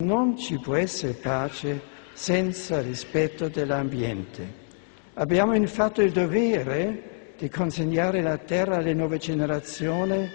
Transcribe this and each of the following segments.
Non ci può essere pace senza rispetto dell'ambiente. Abbiamo infatti il dovere di consegnare la terra alle nuove generazioni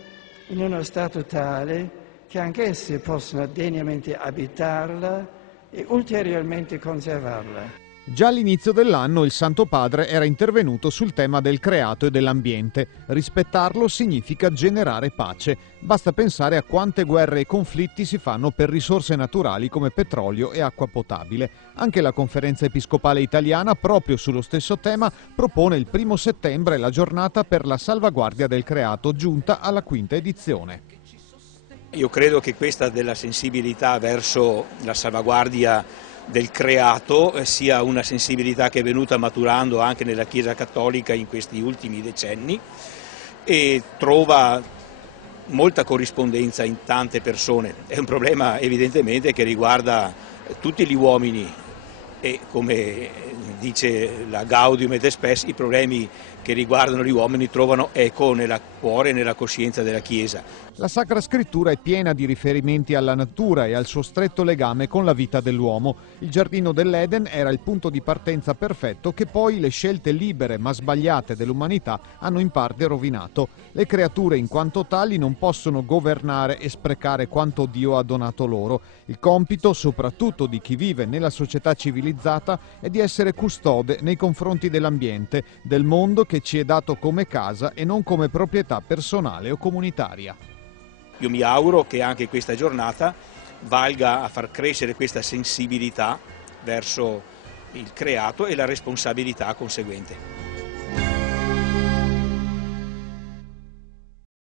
in uno stato tale che anch'esse possano degnamente abitarla e ulteriormente conservarla. Già all'inizio dell'anno il Santo Padre era intervenuto sul tema del creato e dell'ambiente. Rispettarlo significa generare pace. Basta pensare a quante guerre e conflitti si fanno per risorse naturali come petrolio e acqua potabile. Anche la Conferenza Episcopale Italiana, proprio sullo stesso tema, propone il 1° settembre la giornata per la salvaguardia del creato, giunta alla 5ª edizione. Io credo che questa della sensibilità verso la salvaguardia del creato sia una sensibilità che è venuta maturando anche nella Chiesa Cattolica in questi ultimi decenni e trova molta corrispondenza in tante persone. È un problema evidentemente che riguarda tutti gli uomini e, come dice la Gaudium et Spes, i problemi che riguardano gli uomini trovano eco nel cuore e nella coscienza della Chiesa. La Sacra Scrittura è piena di riferimenti alla natura e al suo stretto legame con la vita dell'uomo. Il giardino dell'Eden era il punto di partenza perfetto che poi le scelte libere ma sbagliate dell'umanità hanno in parte rovinato. Le creature in quanto tali non possono governare e sprecare quanto Dio ha donato loro. Il compito, soprattutto di chi vive nella società civilizzata, è di essere custode nei confronti dell'ambiente, del mondo che ci è dato come casa e non come proprietà personale o comunitaria. Io mi auguro che anche questa giornata valga a far crescere questa sensibilità verso il creato e la responsabilità conseguente.